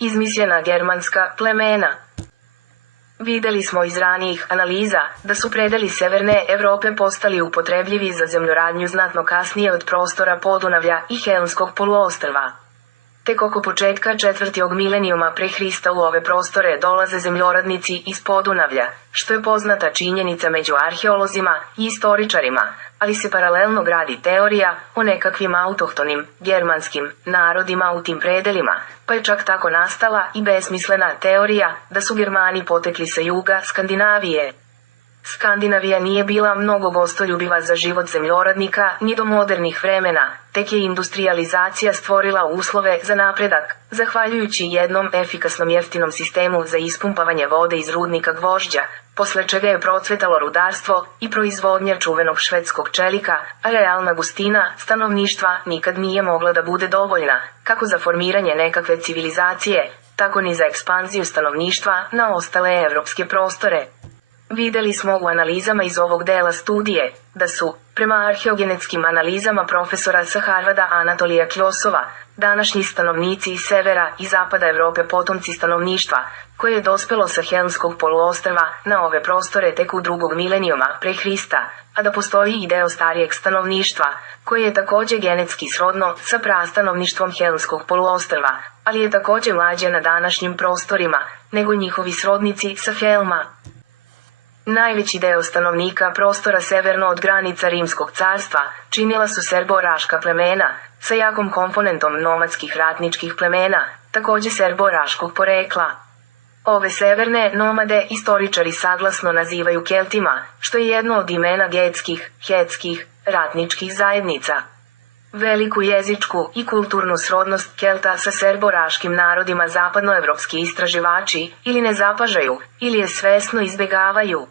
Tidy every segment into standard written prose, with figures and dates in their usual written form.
Izmišljena germanska plemena. Videli smo iz ranijih analiza da su predeli Severne Evrope postali upotrebljivi za zemljoradnju znatno kasnije od prostora Podunavlja i Helenskog poluostrva. Tek oko početka 4. milenijuma pre Hrista u ove prostore dolaze zemljoradnici iz Podunavlja, što je poznata činjenica među arheolozima i istoričarima, ali se paralelno gradi teorija o nekakvim autohtonim, germanskim, narodima u tim predelima, pa je čak tako nastala i besmislena teorija da su Germani potekli sa juga Skandinavije. Skandinavija nije bila mnogo gostoljubiva za život zemljoradnika ni do modernih vremena, tek je industrijalizacija stvorila uslove za napredak, zahvaljujući jednom efikasnom jeftinom sistemu za ispumpavanje vode iz rudnika gvožđa, posle čega je procvetalo rudarstvo i proizvodnja čuvenog švedskog čelika, a realna gustina stanovništva nikad nije mogla da bude dovoljna, kako za formiranje nekakve civilizacije, tako ni za ekspanziju stanovništva na ostale evropske prostore. Videli smo u analizama iz ovog dela studije, da su, prema arheogenetskim analizama profesora sa Harvarda Anatolija Kljosova, današnji stanovnici iz severa i zapada Evrope potomci stanovništva, koje je dospelo sa Helenskog poluostrva na ove prostore tek u 2. milenijuma pre Hrista, a da postoji i deo starijeg stanovništva, koje je takođe genetski srodno sa prastanovništvom Helenskog poluostrva, ali je takođe mlađe na današnjim prostorima, nego njihovi srodnici sa Helma. Najveći deo stanovnika prostora severno od granica Rimskog carstva činila su serbo-raška plemena, sa jakom komponentom nomadskih ratničkih plemena, takođe serbo-raškog porekla. Ove severne nomade istoričari saglasno nazivaju Keltima, što je jedno od imena getskih, hetskih, ratničkih zajednica. Veliku jezičku i kulturnu srodnost Kelta sa serbo-raškim narodima zapadnoevropski istraživači ili ne zapažaju, ili je svesno izbegavaju.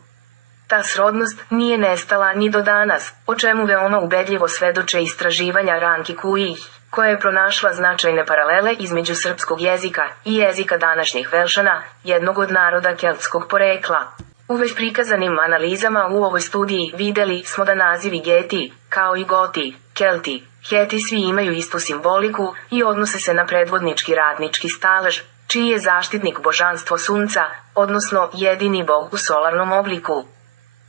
Ta srodnost nije nestala ni do danas, o čemu veoma ubedljivo svedoče istraživanja Ranki Kuij, koja je pronašla značajne paralele između srpskog jezika i jezika današnjih Velšana, jednog od naroda keltskog porekla. U već prikazanim analizama u ovoj studiji videli smo da nazivi Geti, kao i Goti, Kelti, Heti svi imaju istu simboliku i odnose se na predvodnički ratnički stalež, čiji je zaštitnik božanstvo sunca, odnosno jedini bog u solarnom obliku.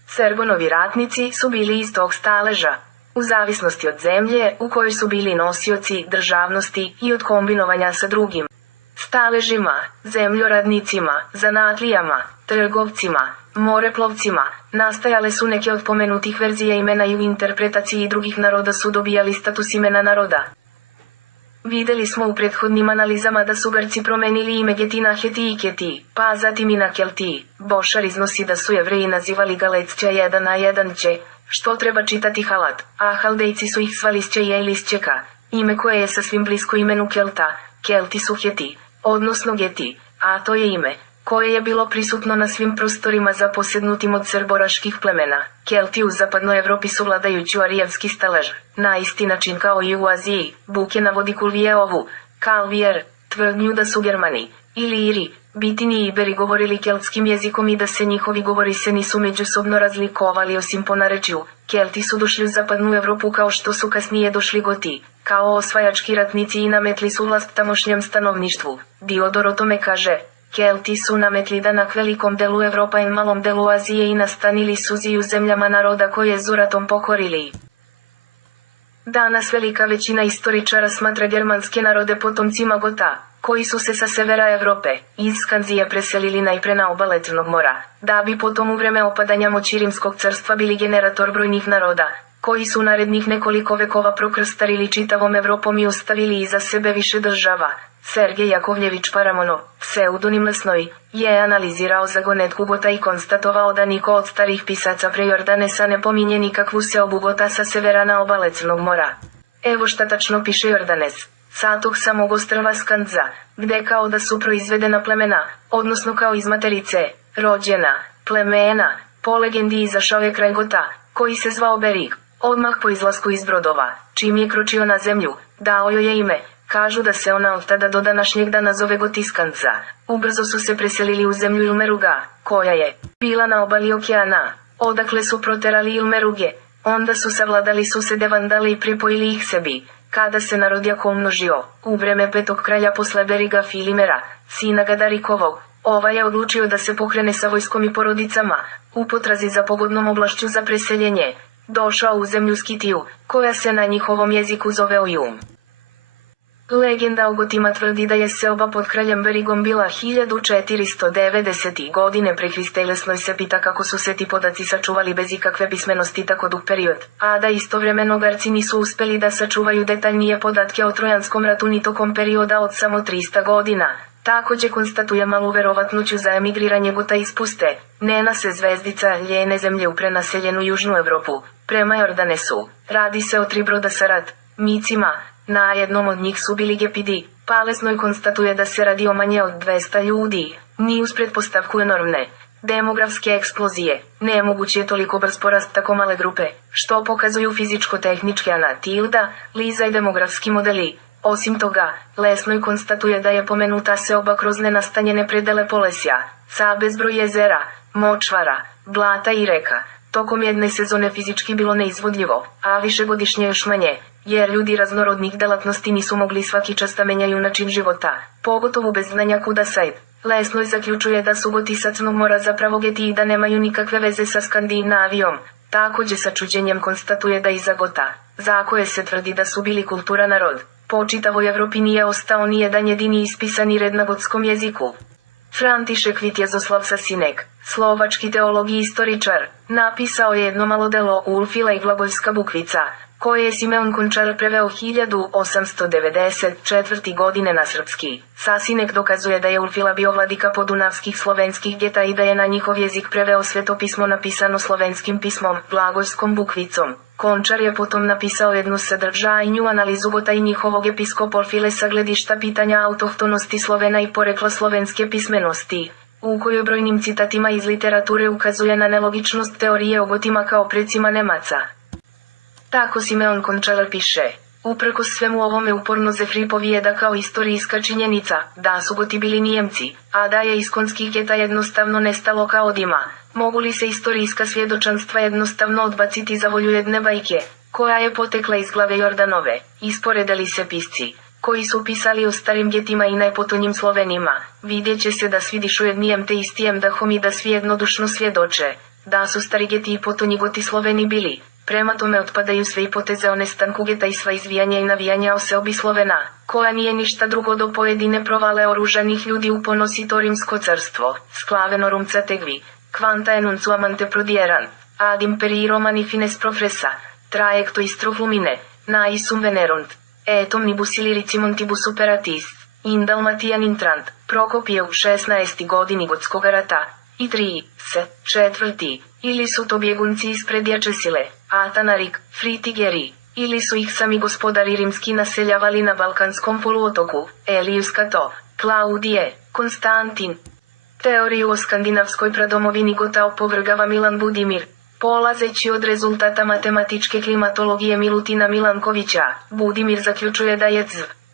Serbonovi ratnici su bili iz tog staleža, u zavisnosti od zemlje u kojoj su bili nosioci državnosti i od kombinovanja sa drugim staležima, zemljoradnicima, zanatlijama, trgovcima, moreplovcima, nastajale su neke od pomenutih verzija imena i u interpretaciji drugih naroda su dobijali status imena naroda. Videli smo u prethodnim analizama da su Grci promenili ime Geti na Heti i Keti, pa zatim i na Kelti. Bošar iznosi da su Jevreji nazivali Galecća 1 što treba čitati Halat, a Haldejci su ih zvali Sćeje ili Sćeka, ime koje je sasvim blisko imenu Kelta. Kelti su Heti, odnosno Geti, a to je ime koje je bilo prisutno na svim prostorima zaposednutim od serboraških plemena. Kelti u zapadnoj Evropi su vladajući arijevski stalež, na isti način kao i u Aziji. Buke navodi Kulvijeovu, Kalvijer, tvrdnju da su Germani, Iliri, Bitini i Iberi govorili keltskim jezikom i da se njihovi govori se nisu međusobno razlikovali osim po narečju. Kelti su došli u zapadnu Evropu kao što su kasnije došli Goti, kao osvajački ratnici i nametli su vlast tamošnjem stanovništvu. Diodor o tome kaže: Kelti su nametli danak velikom delu Evropa i malom delu Azije i nastanili suzi u zemljama naroda koje zuratom pokorili. Danas velika većina istoričara smatra germanske narode potomcima Gota, koji su se sa severa Evrope, iz Skanzije preselili najpre na obale Crnog mora, da bi potom u vreme opadanja moći Rimskog carstva bili generator brojnih naroda, koji su narednih nekoliko vekova prokrstarili čitavom Evropom i ostavili iza sebe više država. Sergej Jakovljević Paramonov, pseudonim Lesnoj, je analizirao zagonetku Gota i konstatovao da niko od starih pisaca pre Jordanesa ne pominje nikakvu seobu Gota sa severa na obale Crnog mora. Evo šta tačno piše Jordanes. Sa tog samog ostrva Skandza, gde kao da su proizvedena plemena, odnosno kao iz materice, rođena, plemena, po legendi izašao je kraj Gota, koji se zvao Berig, odmah po izlasku iz brodova, čim je kročio na zemlju, dao joj je ime. Kažu da se ona od tada do današnjeg dana zove Gotiskanza. Ubrzo su se preselili u zemlju Ilmeruga, koja je bila na obali okeana, odakle su proterali Ilmeruge. Onda su savladali susede Vandale i pripojili ih sebi. kada se narod jako umnožio, u vreme petog kralja posle Beriga Filimera, sina Gadarikovog, ovaj je odlučio da se pokrene sa vojskom i porodicama, u potrazi za pogodnom oblašću za preseljenje. Došao u zemlju Skitiju, koja se na njihovom jeziku zove Ojum. Legenda o Gotima tvrdi da je seoba pod kraljem Berigom bila 1490. godine pre Hrista i lesnoj se pita kako su se ti podaci sačuvali bez ikakve pismenosti tako dug period, a da istovremeno Garci nisu uspeli da sačuvaju detaljnije podatke o Trojanskom ratu ni tokom perioda od samo 300 godina. Takođe konstatuje malu verovatnoću za emigriranje Gota iz puste, Nena se zvezdica ljene zemlje u prenaseljenu Južnu Evropu, prema Jordanesu. Radi se o 3 broda sa radnicima, na jednom od njih su bili Gepidi, Palesnoj konstatuje da se radi o manje od 200 ljudi, ni uz pretpostavku enormne demografske eksplozije. Nemoguće je toliko brz porast tako male grupe, što pokazuju fizičko-tehničke analiza i demografski modeli. Osim toga, Lesnoj konstatuje da je pomenuta seoba kroz nenastanjene predele Polesja, sa bezbroj jezera, močvara, blata i reka, tokom jedne sezone fizički bilo neizvodljivo, a višegodišnje još manje, jer ljudi raznorodnih delatnosti nisu mogli svaki čas da menjaju način života, pogotovo bez znanja kuda sajd. Lesnoj zaključuje da su Goti sa Crnog mora zapravo Geti i da nemaju nikakve veze sa Skandinavijom. Takođe sa čuđenjem konstatuje da iza Gota, za koje se tvrdi da su bili kultura narod, po čitavoj Evropi nije ostao ni jedan jedini ispisani red na gotskom jeziku. František Vitjezoslav Sasinek, slovački teolog i istoričar, napisao je jedno malo delo Ulfila i Glagoljska bukvica, koje je Simeon Končar preveo 1894. godine na srpski. Sasinek dokazuje da je Ulfila bio vladika podunavskih slovenskih geta i da je na njihov jezik preveo svetopismo napisano slovenskim pismom, Glagoljskom bukvicom. Končar je potom napisao jednu sadržajnju analizu Gota i njihovog episkopa Orfile sa gledišta pitanja autohtonosti Slovena i porekla slovenske pismenosti, u kojoj brojnim citatima iz literature ukazuje na nelogičnost teorije o Gotima kao precima Nemaca. Tako Simeon Končar piše, uprkos svemu ovome uporno Zefri povijeda kao istorijska činjenica, da su Goti bili Nijemci, a da je iz konskih geta jednostavno nestalo kao dima. Mogu li se istorijska svjedočanstva jednostavno odbaciti za volju jedne bajke, koja je potekla iz glave Jordanove, isporedali se pisci, koji su pisali o starim getima i najpotonjim Slovenima, vidjet će se da svi dišu jednijem te istijem dahom i da svi jednodušno svjedoče, da su stari geti i potonji Goti Sloveni bili. Prema tome otpadaju sve hipoteze o nestanku geta i sva izvijanja i navijanja o seobi Slovena, koja nije ništa drugo do pojedine provale oružanih ljudi u ponosito rimsko carstvo, sklavenorum categvi, quanta enunciamante prodieran, ad imperii romani fines profresa, trajecto istro lumine, naisum venerunt, et omnibus illirici montibus operatis, in Dalmatian intrant, Prokopije u 16. godini Gotskog rata, i 4. Ili su to bjegunci iz predjače sile, Atanarik, Fritigeri, ili su ih sami gospodari rimski naseljavali na Balkanskom poluotoku, Elius Kato, Klaudije, Konstantin. Teoriju o skandinavskoj pradomovini Gota opovrgava Milan Budimir, polazeći od rezultata matematičke klimatologije Milutina Milankovića. Budimir zaključuje da je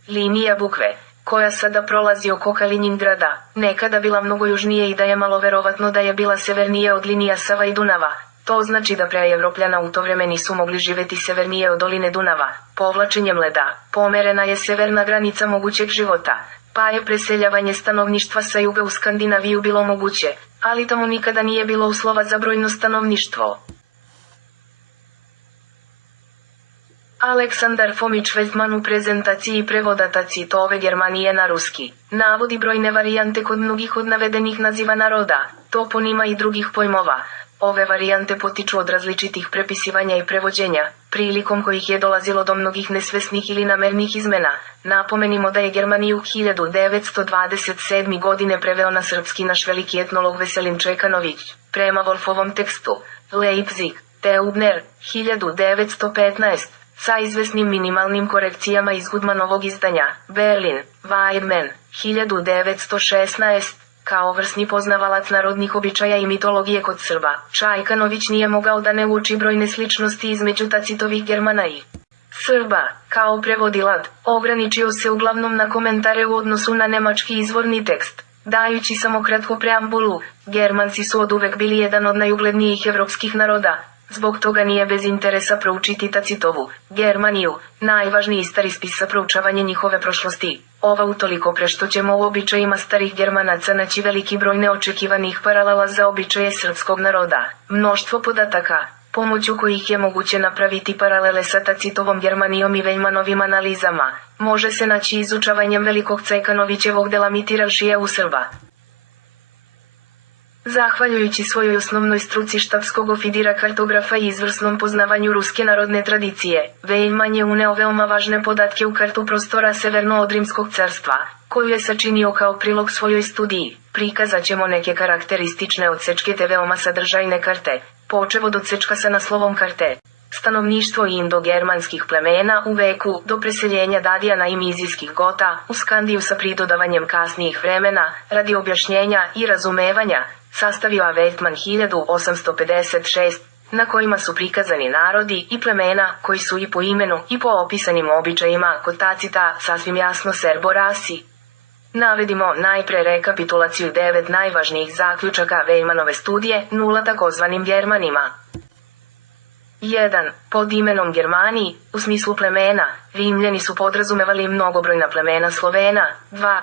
linija bukve, koja sada prolazi oko Kaliningrada, nekada bila mnogo južnije i da je malo verovatno da je bila severnije od linija Sava i Dunava. To znači da pre Evropljana u to vreme nisu mogli živeti severnije od doline Dunava. Povlačenjem leda, pomerena je severna granica mogućeg života, pa je preseljavanje stanovništva sa juga u Skandinaviju bilo moguće, ali tamo nikada nije bilo uslova za brojno stanovništvo. Aleksandar Fomić Veldman u prezentaciji prevodata citove Germanije na ruski navodi brojne varijante kod mnogih od navedenih naziva naroda, toponima i drugih pojmova. Ove varijante potiču od različitih prepisivanja i prevođenja, prilikom kojih je dolazilo do mnogih nesvesnih ili namernih izmena. Napomenimo da je Germaniju 1927. godine preveo na srpski naš veliki etnolog Veselin Čekanović, prema Wolfovom tekstu, Leipzig, Teubner, 1915, sa izvesnim minimalnim korekcijama iz Gudmanovog izdanja, Berlin, Weidmann, 1916, kao vrsni poznavalac narodnih običaja i mitologije kod Srba, Čajkanović nije mogao da ne uoči brojne sličnosti između Tacitovih Germana i Srba. Kao prevodilac, ograničio se uglavnom na komentare u odnosu na nemački izvorni tekst, dajući samo kratku preambulu. Germanci su oduvek bili jedan od najuglednijih evropskih naroda, Zbog toga nije bez interesa proučiti Tacitovu Germaniju, najvažniji stari spis za proučavanje njihove prošlosti. Ova utoliko pre što ćemo u običajima starih Germanaca naći veliki broj neočekivanih paralela za običaje srpskog naroda, mnoštvo podataka, pomoću kojih je moguće napraviti paralele sa Tacitovom Germanijom i Veljmanovim analizama, može se naći izučavanjem velikog Cekanovićevog dela Mitiralšije u Srba. Zahvaljujući svojoj osnovnoj struci štabskog ofidira kartografa i izvrsnom poznavanju ruske narodne tradicije, Veljman je uneo veoma važne podatke u kartu prostora Severno-Odrimskog carstva, koju je sačinio kao prilog svojoj studiji. Prikazat ćemo neke karakteristične odsečke te veoma sadržajne karte, počev od odsečka sa naslovom karte. Stanovništvo indogermanskih plemena u veku do preseljenja Dadijana i Mizijskih Gota u Skandiju sa pridodavanjem kasnijih vremena, radi objašnjenja i razumevanja, sastavio Aveitman 1856, na kojima su prikazani narodi i plemena koji su i po imenu i po opisanim običajima kod Tacita sasvim jasno Serbo-rasi. Navedimo najpre rekapitulaciju 9 najvažnijih zaključaka Veljmanove studije 0 takozvanim Germanima. 1. Pod imenom Germaniji, u smislu plemena, Rimljani su podrazumevali mnogobrojna plemena Slovena. 2.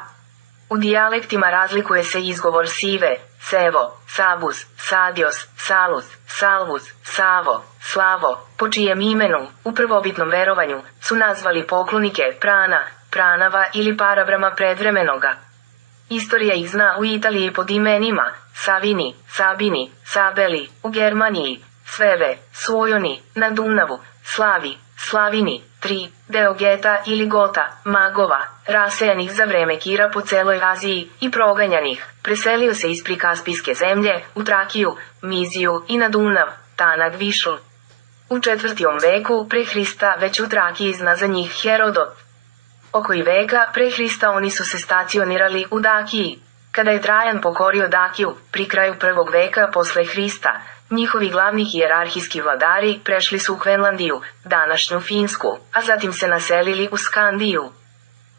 U dijalektima razlikuje se izgovor Sive, Sevo, Sabuz, Sadios, Salus, Salvus, Savo, Slavo, po čijem imenu, u prvobitnom verovanju, su nazvali poklonike Prana, Pranava ili Parabrama predvremenoga. Istorija ih zna u Italiji pod imenima Savini, Sabini, Sabeli, u Germaniji Sveve, Svojoni, na Dunavu, Slavi, Slavini, 3, deo Geta ili Gota, magova, rasejanih za vreme Kira po celoj Aziji i proganjanih, preselio se iz prikaspijske zemlje, u Trakiju, Miziju i na Dunav, Tanag Višl. U 4. veku pre Hrista već u Trakiji zna za njih Herodot. Oko i veka pre Hrista oni su se stacionirali u Dakiji. Kada je Trajan pokorio Dakiju, pri kraju 1. veka posle Hrista, njihovi glavni hijerarhijski vladari prešli su u Kvenlandiju, današnju Finsku, a zatim se naselili u Skandiju.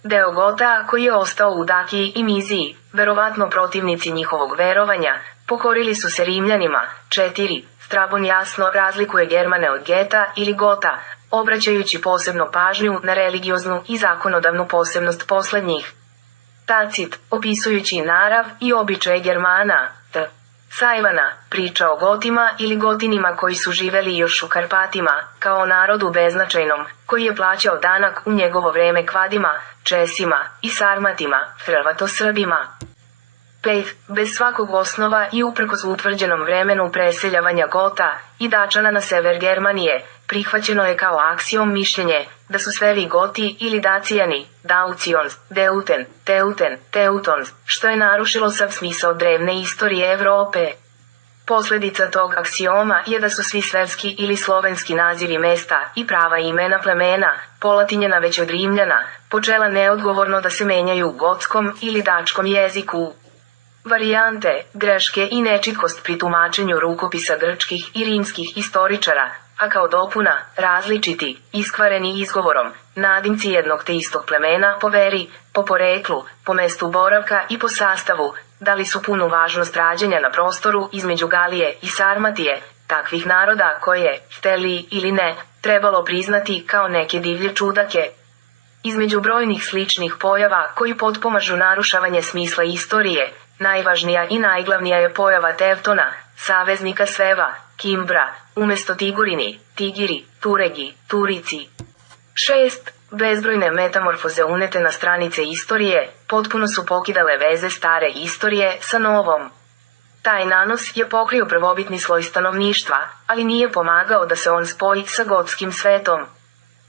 Deo Gota, koji je ostao u Dakiji i Miziji, verovatno protivnici njihovog verovanja, pokorili su se Rimljanima. 4. Strabon jasno razlikuje Germane od Geta ili Gota, obraćajući posebno pažnju na religioznu i zakonodavnu posebnost poslednjih. Tacit, opisujući narav i običaje Germana, T. Sajvana, priča o Gotima ili Gotinima koji su živeli još u Karpatima, kao narodu beznačajnom, koji je plaćao danak u njegovo vreme Kvadima, Česima i Sarmatima, Hrvato-Srbima. 5. Bez svakog osnova i uprkos utvrđenom vremenu preseljavanja Gota i Dačana na sever Germanije, prihvaćeno je kao aksiom mišljenje da su svevi Goti ili Dacijani, Daucions, Deuten, Teuten, Teutons, što je narušilo sav smisao drevne istorije Evrope. Posljedica tog aksioma je da su svi svevski ili slovenski nazivi mesta i prava imena plemena, polatinjena već od Rimljana, počela neodgovorno da se menjaju u gotskom ili dačkom jeziku. Varijante, greške i nečitkost pri tumačenju rukopisa grčkih i rimskih istoričara, a kao dopuna, različiti, iskvareni izgovorom, nadimci jednog te istog plemena po veri, po poreklu, po mestu boravka i po sastavu, dali su punu važnost rađanja na prostoru između Galije i Sarmatije, takvih naroda koje, hteli ili ne, trebalo priznati kao neke divlje čudake. Između brojnih sličnih pojava koji potpomažu narušavanje smisla istorije, najvažnija i najglavnija je pojava Teutona, saveznika Sveva, Kimbra, umesto Tigurini, Tigiri, Turegi, Turici. 6. Bezbrojne metamorfoze unete na stranice istorije, potpuno su pokidale veze stare istorije sa novom. Taj nanos je pokrio prvobitni sloj stanovništva, ali nije pomagao da se on spoji sa gotskim svetom.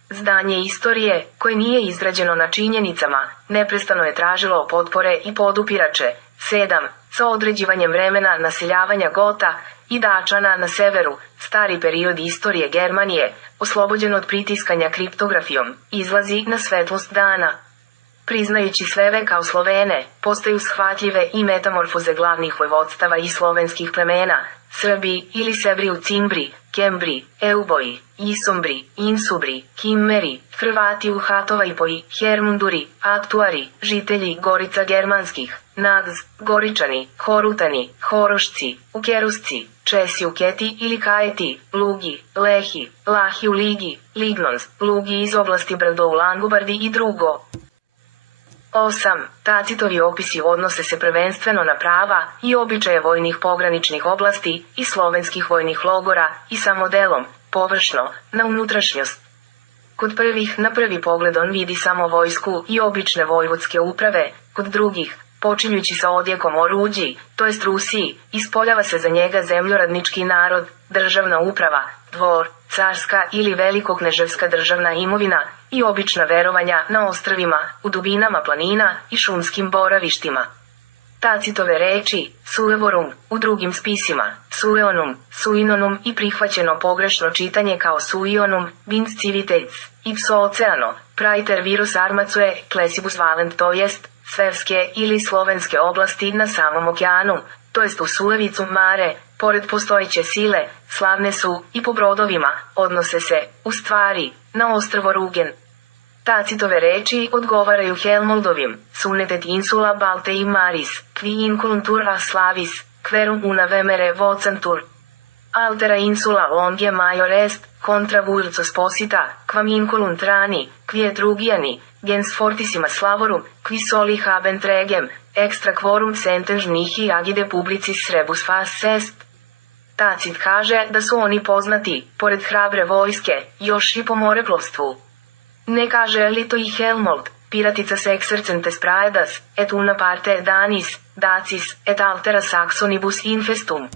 Zdanje istorije, koje nije izgrađeno na činjenicama, neprestano je tražilo potpore i podupirače. 7. Sa određivanjem vremena naseljavanja Gota i Dačana na severu, stari period istorije Germanije, oslobođen od pritiskanja kriptografijom, izlazi na svetlost dana. Priznajući Sveve kao Slovene, postaju shvatljive i metamorfoze glavnih vojvodstava i slovenskih plemena, Srbi ili Sebri u Cimbri, Kembri, Euboji, Isombri, Insubri, Kimmeri, Hrvati u Hatovajpoji, Hermunduri, Aktuari, žitelji Gorica germanskih, Nagz, Goričani, Horutani, Horošci, Ukerusci, Česi u Keti ili Kajeti, Lugi, Lehi, Lahi u Ligi, Lignons, Lugi iz oblasti Brdo u Langobardi i drugo. 8. Tacitovi opisi odnose se prvenstveno na prava i običaje vojnih pograničnih oblasti i slovenskih vojnih logora i samo delom, površno, na unutrašnjost. Kod prvih na prvi pogled on vidi samo vojsku i obične vojvodske uprave, kod drugih, počinjući sa odjekom o Ruđi, to jest Rusiji, ispoljava se za njega zemljoradnički narod, državna uprava, dvor, carska ili velikokneževska državna imovina i obična verovanja na ostrvima, u dubinama planina i šumskim boravištima. Tacitove reči, suevorum, u drugim spisima, sueonum, suinonum i prihvaćeno pogrešno čitanje kao suionum, vinc civitets, ipso oceano, praeter virus armacue, klesibus valent, to jest, svevske ili slovenske oblasti na samom okeanu, to jest u Suevicu mare, pored postojeće sile, slavne su i po brodovima, odnose se, u stvari, na ostrvo Rugen. Tacitove reči odgovaraju Helmoldovim, sunetet insula Balte i Maris, qui inculuntur a slavis, querum una vemere vocantur. Altera insula longe major est, contra vulcos posita, quam inculunt rani, qui et rugiani, gens fortissima slavorum, qui soli habent regem, extra quorum sentens nihi agide publicis rebus fas est. Tacit kaže da su oni poznati, pored hrabre vojske, još i po moreplovstvu. Ne kaže li to i Helmold, piratica sexercentes praedas, et una parte danis, dacis, et altera saxonibus infestum.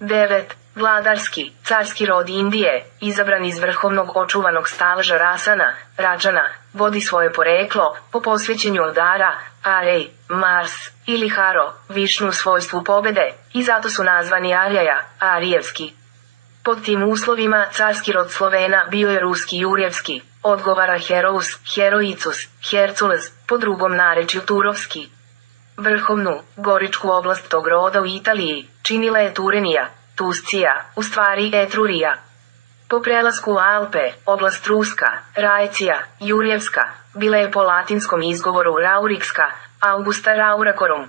9. Vladarski, carski rod Indije, izabran iz vrhovnog očuvanog staleža Rasana, Rađana, vodi svoje poreklo, po posvećenju Odara, Arej, Mars, ili Haro, Višnu u svojstvu pobede, i zato su nazvani Arjaja, Arijevski. Pod tim uslovima carski rod Slovena bio je ruski Jurjevski, odgovara Herous, Heroicus, Hercules, po drugom narečju Turovski. Vrhovnu, goričku oblast tog roda u Italiji, činila je Turenija, Tuscija, u stvari Etrurija. Po prelasku u Alpe, oblast Ruska, Raecija, Jurjevska, bila je po latinskom izgovoru Raurikska, Augusta Raurakorum.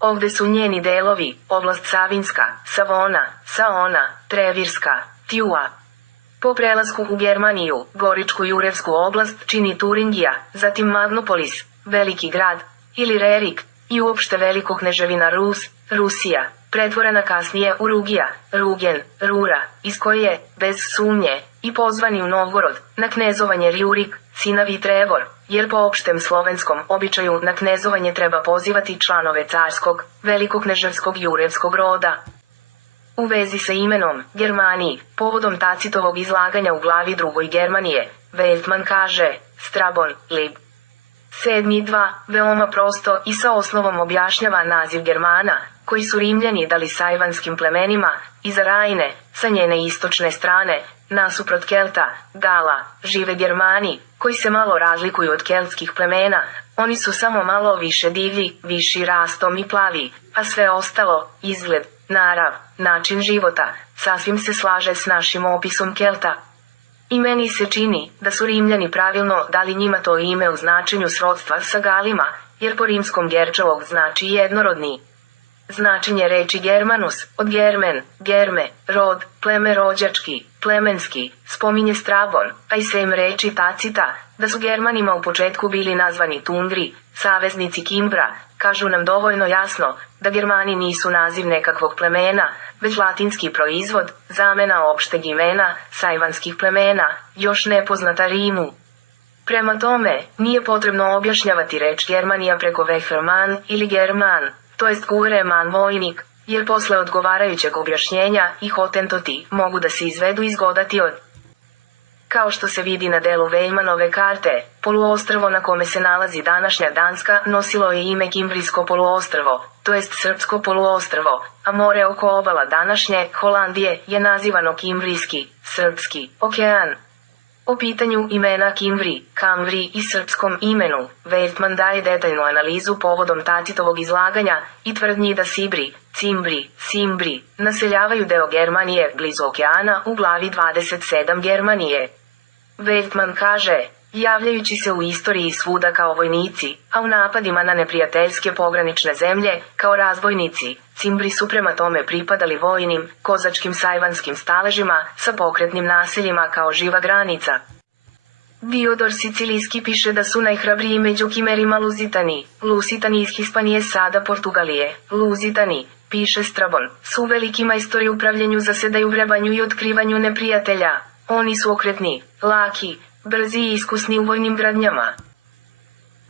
Ovde su njeni delovi, oblast Savinska, Savona, Saona, Trevirska, Tjua. Po prelasku u Germaniju, goričku Jurjevsku oblast čini Turingija, zatim Magnopolis, veliki grad, ili Rerik, i uopšte velikokneževina Rus, Rusija, pretvorena kasnije u Rugija, Rugen, Rura, iz koje je, bez sumnje, i pozvani u Novgorod, na knezovanje Rjurik, sinavi Trevor, jer po opštem slovenskom običaju na knezovanje treba pozivati članove carskog, velikokneževskog Jurjevskog roda. U vezi sa imenom, Germaniji, povodom Tacitovog izlaganja u glavi 2. Germanije, Veltman kaže, Strabon, lib. 7.2, veoma prosto i sa osnovom objašnjava naziv Germana, koji su Rimljani dali sajvanskim plemenima, iza Rajne, sa njene istočne strane, nasuprot Kelta, Gala, žive Germani, koji se malo razlikuju od keltskih plemena, oni su samo malo više divlji, viši rastom i plavi, a sve ostalo, izgled, narav, način života, sasvim se slaže s našim opisom Kelta. I meni se čini da su Rimljani pravilno dali njima to ime u značenju srodstva sa Galima, jer po rimskom Gerčevog znači jednorodni. Značenje reči Germanus, od Germen, Germe, rod, pleme rođački, plemenski, spominje Strabon, a i sem reči Tacita, da su Germanima u početku bili nazvani Tundri, saveznici Kimbra, kažu nam dovoljno jasno, da Germani nisu naziv nekakvog plemena, već latinski proizvod, zamena opšteg imena, sajvanskih plemena, još nepoznata Rimu. Prema tome, nije potrebno objašnjavati reč Germanija preko Veherman ili German, to jest Gureman vojnik, jer posle odgovarajućeg objašnjenja i hotentoti mogu da se izvedu izgodati od. Kao što se vidi na delu Vejmanove karte, poluostrvo na kome se nalazi današnja Danska nosilo je ime Kimbrijsko poluostrvo, to jest Srpsko poluostrvo, a more oko obala današnje Holandije je nazivano Kimbrijski, Srpski, okean. O pitanju imena Kimvri, Kamvri i srpskom imenu, Veltman daje detaljnu analizu povodom Tacitovog izlaganja i tvrdnji da Sibri, Cimbri, Simbri, naseljavaju deo Germanije blizu okeana u glavi 27 Germanije. Veltman kaže, javljajući se u istoriji svuda kao vojnici, a u napadima na neprijateljske pogranične zemlje, kao razbojnici, Cimbri su prema tome pripadali vojnim, kozačkim sajvanskim staležima, sa pokretnim naseljima kao živa granica. Diodor Sicilijski piše da su najhrabriji među Kimerima Luzitani, Lusitani iz Hispanije sada Portugalije, Luzitani, piše Strabon, su veliki majstori u upravljanju, zasedaju vrebanju i otkrivanju neprijatelja. Oni su okretni, laki, brzi i iskusni u vojnim gradnjama.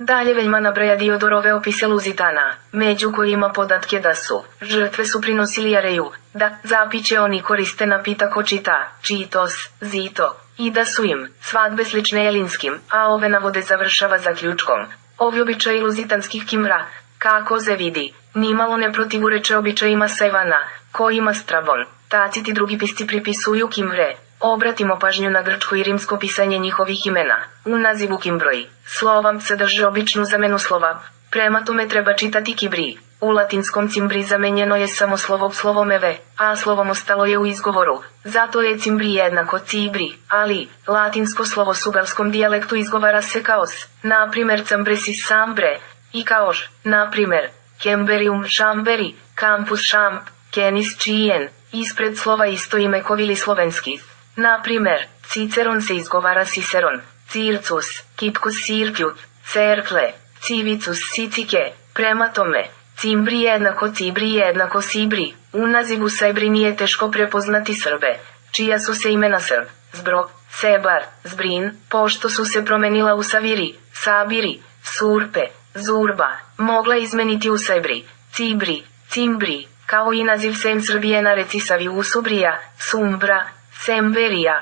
Dalje Veljman nabraja Diodorove opise Luzitana, među kojima podatke da su, žrtve su prinosili jareju, da zapiće oni koriste napitak očita, čitos, zito, i da su im svadbe slične elinskim, a ove navode završava zaključkom. Ovi običaji luzitanskih Kimra, kako se vidi, nimalo ne protivureče običajima Sajvana, kojima Strabon, Tacit i drugi pisci pripisuju Kimvre. Obratimo pažnju na grčko i rimsko pisanje njihovih imena. U nazivu Kimbroj, slovam sadrže običnu zamenu slova, prema tome treba čitati Kibri. U latinskom Cimbri zamenjeno je samo slovo slovom eve, a slovom ostalo je u izgovoru. Zato je Cimbri jednako Cibri, ali latinsko slovo s ugalskom dijalektu izgovara se kaos, na primer Cambresis Sambre, i kaoš, na primer, Cemberium Chamberi, Campus Champ, Kenis Chien, ispred slova isto ime kovili slovenski. Na primer, Ciceron se izgovara Ciceron, Circus, Kipkus Cirkjut, Cerkle, Civicus Sicike, prema tome, Cimbri jednako Cibri jednako Sibri, u nazivu Sajbri nije teško prepoznati Srbe, čija su se imena Srb, Zbrok, Sebar, Zbrin, pošto su se promenila u Saviri, Sabiri, Surpe, Zurba, mogla izmeniti u Sajbri, Cibri, Cimbri, kao i naziv Sem Srbije na reci Savi u Subrija, Sumbra, Semberija.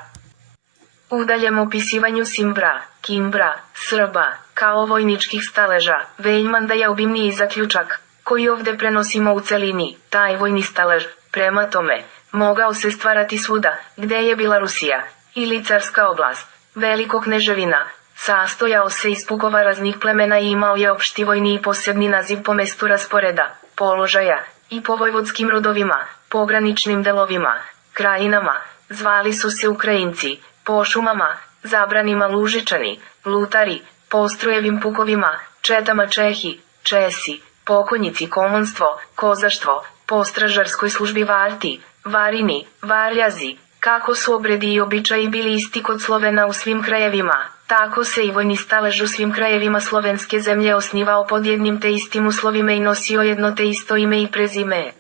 U daljem opisivanju Simbra, Kimbra, Srba, kao vojničkih staleža, Veljman daje obimniji zaključak, koji ovde prenosimo u celini. Taj vojni stalež, prema tome, mogao se stvarati svuda, gde je bila Rusija, ili carska oblast, veliko kneževina, sastojao se iz pukova raznih plemena i imao je opšti vojni i posebni naziv po mestu rasporeda, položaja, i po vojvodskim rodovima, pograničnim delovima, krajinama. Zvali su se Ukrajinci, po šumama, zabranima Lužičani, Lutari, po strujevim pukovima, četama Čehi, Česi, pokonjici Komonstvo, Kozaštvo, po stražarskoj službi Varti, Varini, Varljazi. Kako su obredi i običaji bili isti kod Slovena u svim krajevima, tako se i vojni stalež u svim krajevima slovenske zemlje osnivao pod jednim te istim uslovima i nosio jedno te isto ime i prezime.